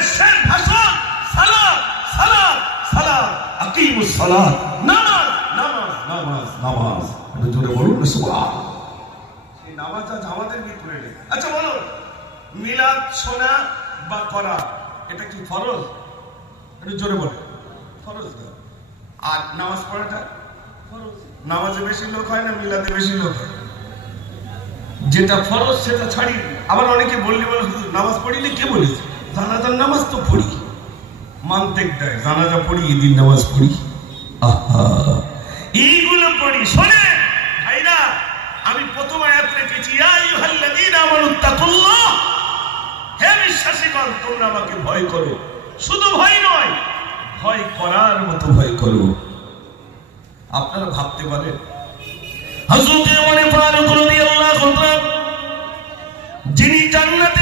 হুজুরের শেষ ভাষণ সালাত সালাত সালাত আকিমুস সালাত, নামাজ নামাজ নামাজ নামাজ। একটু জোরে বলুন সুবহানাল্লাহ। এই নামাজ আজ আমাদের ভিতরে নেই। আচ্ছা বলো, মিলাদ শোনা বা করা এটা কি ফরজ? একটু জোরে বলে ফরজ না। আর নামাজ পড়াটা ফরজ। নামাজে বেশি লোক হয় না মিলাদে বেশি লোক হয়? যেটা ফরজ সেটা ছাড়ি। আবার অনেকে বললে বলে নামাজ পড়িলে কে বলেছে? জানাজার নামাজ তো পড়ি, মানতে দেয় জানাজা পড়ি, ঈদের নামাজ পড়ি, আহা এইগুলো পড়ি। শোনে ভাইরা, আমি প্রথম আয়াত রেখেছি ইয়া আইয়ুহাল্লাযীনা আমানুত্তাকুল্লাহ, হে বিশ্বাসীগণ তোমরা আমাকে ভয় করো। শুধু ভয় নয়, ভয় করার মতো ভয় করো। আপনারা ভাবতে পারেন হযরত ওমর ফারুক রাদিয়াল্লাহু আনহু যিনি জান্নাতে